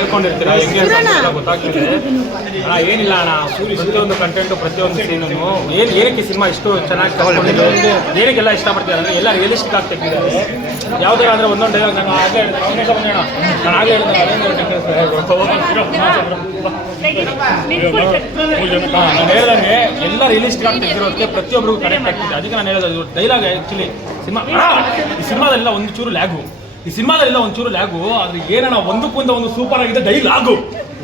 ತಿಳ್ಕೊಂಡಿರ್ತೀರಾ ಹೆಂಗೆ ಗೊತ್ತಾಗ್ತಿದೆ ಅಣ್ಣ. ಏನಿಲ್ಲ ಅಣ್ಣ, ಪ್ರತಿಯೊಂದು ಕಂಟೆಂಟು ಪ್ರತಿಯೊಂದು ಸೀನು ಏನಕ್ಕೆ ಸಿನಿಮಾ ಇಷ್ಟು ಚೆನ್ನಾಗಿ ತಗೊಂಡಿದೆ, ಏನಕ್ಕೆಲ್ಲ ಇಷ್ಟಪಡ್ತಾರೆ ಅಂದರೆ ಎಲ್ಲ ರಿಯಲಿಸ್ಟಿಕ್ ಆಗಿ ತೆಗೆದಿದ್ದಾರೆ. ಯಾವುದೇ ಅಂದರೆ ಒಂದೊಂದು ಡೈಲಾಗ್ ನಾನು ಆಗಲೇ ನಾನು ಆಗಲೇ ನಾನು ಹೇಳ್ದಂಗೆ ಎಲ್ಲ ರಿಯಲಿಸ್ಟಿಕ್ ಆಗಿ ತೆಗೆದಿರೋದಕ್ಕೆ ಪ್ರತಿಯೊಬ್ಬರಿಗೂ ಕನೆಕ್ಟ್ ಆಗ್ತಿದೆ. ಅದಕ್ಕೆ ನಾನು ಹೇಳೋದು ಡೈಲಾಗ್ ಆ್ಯಕ್ಚುಲಿ ಈ ಸಿನಿಮಾದಲ್ಲೆಲ್ಲ ಒಂದು ಚೂರು ಲ್ಯಾಗು, ಈ ಸಿನಿಮಾದಲ್ಲೆಲ್ಲ ಒಂಚೂರು ಲ್ಯಾಗು, ಆದರೆ ಏನಣ್ಣ ಒಂದಕ್ಕಿಂತ ಒಂದು ಸೂಪರ್ ಆಗಿದೆ ಡೈಲಾಗು,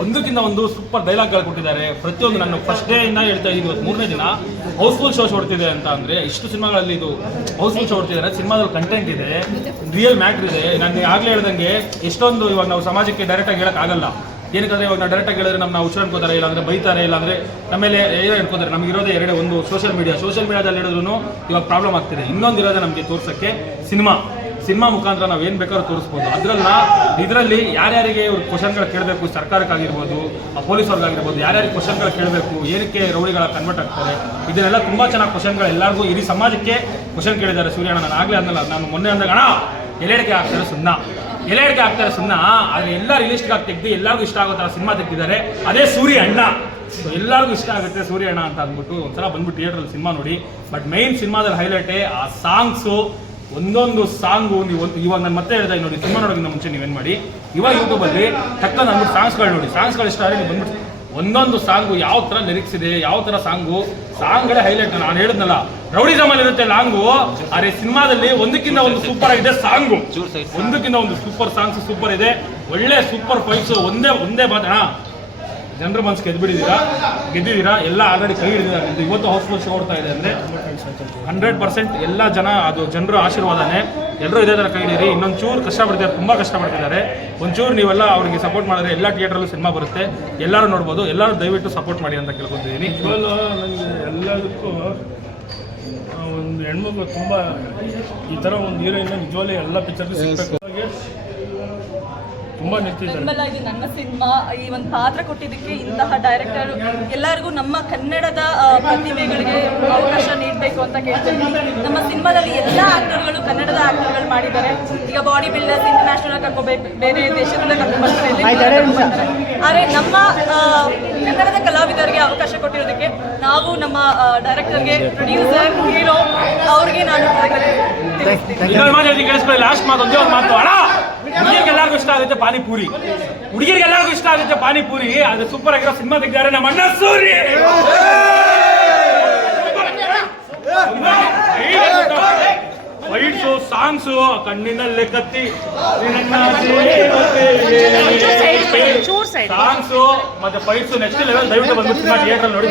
ಒಂದಕ್ಕಿಂತ ಒಂದು ಸೂಪರ್ ಡೈಲಾಗ್ಗಳು ಕೊಟ್ಟಿದ್ದಾರೆ. ಪ್ರತಿಯೊಂದು ನಾನು ಫಸ್ಟ್ ಡೇ ಇಂದ ಹೇಳ್ತಾ ಇದ್ದೀನಿ, ಇವತ್ತು 3ನೇ ದಿನ ಹೌಸ್ಫುಲ್ ಶೋ ಹೊಡ್ತಿದೆ ಅಂತ ಅಂದರೆ ಇಷ್ಟು ಸಿನಿಮಾಗಳಲ್ಲಿ ಇದು ಹೌಸ್ಫುಲ್ ಶೋ ಹೊಡ್ತಿದ್ದಾರೆ. ಸಿನಿಮಾದಲ್ಲಿ ಕಂಟೆಂಟ್ ಇದೆ, ರಿಯಲ್ ಮ್ಯಾಟ್ರ್ ಇದೆ. ನಾನು ಆಗಲೇ ಹೇಳ್ದಂಗೆ ಎಷ್ಟೊಂದು ಇವಾಗ ನಾವು ಸಮಾಜಕ್ಕೆ ಡೈರೆಕ್ಟಾಗಿ ಹೇಳೋಕ್ಕಾಗಲ್ಲ. ಏನಕ್ಕಂದ್ರೆ ಇವಾಗ ನಾವು ಡೈರೆಕ್ಟಾಗಿ ಹೇಳಿದ್ರೆ ನಮ್ಮ ಹುಚ್ಚು ಅನ್ಕೋತಾರೆ, ಇಲ್ಲಾಂದರೆ ಬೈತಾರೆ, ಇಲ್ಲಾಂದರೆ ನಮ್ಮೇಲೆ ಏನೋ ಇಟ್ಕೋತಾರೆ. ನಮಗಿರೋದೇ ಎರಡೇ, ಒಂದು ಸೋಷಿಯಲ್ ಮೀಡಿಯಾದಲ್ಲಿ ಹೇಳಿದ್ರು ಇವಾಗ ಪ್ರಾಬ್ಲಮ್ ಆಗ್ತಿದೆ. ಇನ್ನೊಂದು ಇರೋದೇ ನಮಗೆ ತೋರ್ಸೋಕ್ಕೆ ಸಿನಿಮಾ ಮುಖಾಂತರ ನಾವು ಏನು ಬೇಕಾದ್ರೂ ತೋರಿಸ್ಬೋದು. ಇದರಲ್ಲಿ ಯಾರ್ಯಾರಿಗೆ ಇವ್ರು ಕ್ವಶನ್ಗಳು ಕೇಳಬೇಕು, ಸರ್ಕಾರಕ್ಕಾಗಿರ್ಬೋದು, ಪೊಲೀಸವ್ರಿಗಾಗಿರ್ಬೋದು, ಯಾರ್ಯಾರಿಗೆ ಕ್ವಶನ್ಗಳು ಕೇಳಬೇಕು, ಏನಕ್ಕೆ ರೌಡಿಗಳ ಕನ್ವರ್ಟ್ ಆಗ್ತಾರೆ, ಇದನ್ನೆಲ್ಲ ತುಂಬ ಚೆನ್ನಾಗಿ ಕ್ವಶನ್ಗಳು ಎಲ್ಲರಿಗೂ ಇಡೀ ಸಮಾಜಕ್ಕೆ ಕ್ವಶನ್ ಕೇಳಿದ್ದಾರೆ. ಸೂರ್ಯಣ್ಣ ನಾನು ಆಗಲೇ ಅಂದಲ್ಲ, ನಾನು ಮೊನ್ನೆ ಅಂದಾಗ ಅಣ್ಣ ಎಲ್ಲೆಡೆಗೆ ಆಗ್ತಾರೆ ಸುಮ್ಮನ, ಆದರೆ ಎಲ್ಲ ರಿಯಲಿಸ್ಟಿಕ್ ಆಗಿ ತೆಗ್ದು ಎಲ್ಲರಿಗೂ ಇಷ್ಟ ಆಗೋ ಥರ ಸಿನಿಮಾ ತೆಗ್ದಿದ್ದಾರೆ. ಅದೇ ಸೂರ್ಯ ಅಣ್ಣ. ಸೊ ಎಲ್ಲರಿಗೂ ಇಷ್ಟ ಆಗುತ್ತೆ ಸೂರ್ಯ ಅಣ್ಣ ಅಂತ ಅಂದ್ಬಿಟ್ಟು ಒಂದ್ಸಲ ಬಂದ್ಬಿಟ್ಟು ಥಿಯೇಟ್ರಲ್ಲಿ ಸಿನಿಮಾ ನೋಡಿ. ಬಟ್ ಮೈನ್ ಸಿನಿಮಾದಲ್ಲಿ ಹೈಲೈಟೇ ಆ ಸಾಂಗ್ಸು. ಒಂದೊಂದು ಸಾಂಗು ನೀವು ಇವಾಗ ನಾನು ಮತ್ತೆ ಹೇಳ್ತಾ ನೋಡಿ, ಸಿನಿಮಾ ನೋಡೋಕ್ಕಿಂತ ಮುಂಚೆ ನೀವೇನು ಮಾಡಿ, ಇವಾಗ ಯೂಟ್ಯೂಬಲ್ಲಿ ಟಕ್ಕಂದು ಅಂದ್ಬಿಟ್ಟು ಸಾಂಗ್ಸ್ಗಳು ನೋಡಿ. ಸಾಂಗ್ಸ್ಗಳು ಇಷ್ಟ ಆದರೆ ನೀವು ಬಂದ್ಬಿಟ್ಟು ಒಂದೊಂದು ಸಾಂಗು ಯಾವ ಥರ ಲಿರಿಕ್ಸ್ ಇದೆ, ಯಾವ ಥರ ಸಾಂಗ್ಗಳೇ ಹೈಲೈಟ್. ನಾನು ಹೇಳಿದ್ನಲ್ಲ, ರೌಡಿಸಮಲ್ಲಿ ಇರುತ್ತೆ ಲಾಂಗು, ಆದರೆ ಸಿನಿಮಾದಲ್ಲಿ ಒಂದಕ್ಕಿಂತ ಒಂದು ಸೂಪರ್ ಆಗಿದೆ ಸಾಂಗು, ಒಂದಕ್ಕಿಂತ ಒಂದು ಸೂಪರ್ ಇದೆ. ಒಳ್ಳೆ ಸೂಪರ್ ಫೈಟ್ಸು, ಒಂದೇ ಮಾತಣ್ಣ, ಜನರ ಮನಸ್ಸು ಗೆದ್ದಿದ್ದೀರಾ, ಎಲ್ಲ ಆಲ್ರೆಡಿ ಕೈ ಹಿಡಿದಿದ್ದಾರೆ. ಇವತ್ತು ಹೌಸ್ಫುಲ್ ಶೋ ಓಡ್ತಾ ಇದೆ ಅಂದರೆ 100% ಎಲ್ಲ ಅದು ಜನರ ಆಶೀರ್ವಾದನೇ. ಎಲ್ಲರೂ ಇದೇ ಥರ ಕೈ ಹಿಡೀರಿ. ಇನ್ನೊಂದು ಚೂರು ಕಷ್ಟಪಡ್ತಿದ್ದಾರೆ, ತುಂಬ ಕಷ್ಟಪಡ್ತಿದ್ದಾರೆ. ಒಂಚೂರು ನೀವೆಲ್ಲ ಅವರಿಗೆ ಸಪೋರ್ಟ್ ಮಾಡಿದ್ರೆ ಎಲ್ಲ ಥಿಯೇಟ್ರಲ್ಲೂ ಸಿನಿಮಾ ಬರುತ್ತೆ, ಎಲ್ಲರೂ ನೋಡ್ಬೋದು. ಎಲ್ಲರೂ ದಯವಿಟ್ಟು ಸಪೋರ್ಟ್ ಮಾಡಿ ಅಂತ ಕೇಳ್ಕೊತಿದ್ದೀನಿ. ನನಗೆ ಎಲ್ಲದಕ್ಕೂ ಒಂದು ಹೆಣ್ಮಗು ತುಂಬ ಈ ಥರ ಒಂದು ಹೀರೋಯಿನ್ ನಿಜವಾಗ್ಲೂ ಎಲ್ಲ ಪಿಕ್ಚರ್ಗೂ ಸಿಗಬೇಕು. ಇದು ನನ್ನ ಸಿನಿಮಾ, ಈ ಒಂದು ಪಾತ್ರ ಕೊಟ್ಟಿದ್ದಕ್ಕೆ ಇಂತಹ ಡೈರೆಕ್ಟರ್ ಎಲ್ಲರಿಗೂ ನಮ್ಮ ಕನ್ನಡದ ಪ್ರತಿಭೆಗಳಿಗೆ ಅವಕಾಶ ನೀಡಬೇಕು ಅಂತ ಕೇಳ್ತೀನಿ. ನಮ್ಮ ಸಿನಿಮಾದಲ್ಲಿ ಎಲ್ಲ ಆಕ್ಟರ್ಗಳು ಕನ್ನಡದ ಆಕ್ಟರ್ಗಳು ಮಾಡಿದ್ದಾರೆ. ಈಗ ಬಾಡಿ ಬಿಲ್ಡರ್ಸ್ ಇಂಟರ್ನ್ಯಾಷನಲ್ ಕರ್ಕೋಬೇಕು, ಬೇರೆ ದೇಶದಿಂದ ಕರ್ಕೊಂಡ್ಬರ್ತಾರೆ. ಆದರೆ ನಮ್ಮ ಕನ್ನಡದ ಕಲಾವಿದರಿಗೆ ಅವಕಾಶ ಕೊಟ್ಟಿರೋದಕ್ಕೆ ನಾವು ನಮ್ಮ ಡೈರೆಕ್ಟರ್ಗೆ, ಪ್ರೊಡ್ಯೂಸರ್, ಹೀರೋ ಅವ್ರಿಗೆ ನಾನು ಲಾಸ್ಟ್ ಮಾತು ಹುಡುಗಿರಿಗೆಲ್ಲರಿಗೂ ಇಷ್ಟ ಆಗುತ್ತೆ ಪಾನಿಪೂರಿ. ಅದು ಸೂಪರ್ ಆಗಿರೋ ಸಿನಿಮಾ ತೆಗೆದಾರೆ ನಮ್ಮ ಅಣ್ಣ ಸೂರಿ. ಫೈಟ್ಸು, ಸಾಂಗ್ಸು, ಕಣ್ಣಿನಲ್ಲೇ ಕತ್ತಿ, ಸಾಂಗ್ಸು ಮತ್ತೆ ಫೈಟ್ಸು ನೆಕ್ಸ್ಟ್ ಲೆವೆಲ್. ದಯವಿಟ್ಟು ಬಂದು ಸಿನಿಮಾ ಥಿಯೇಟರ್ ನೋಡಿ.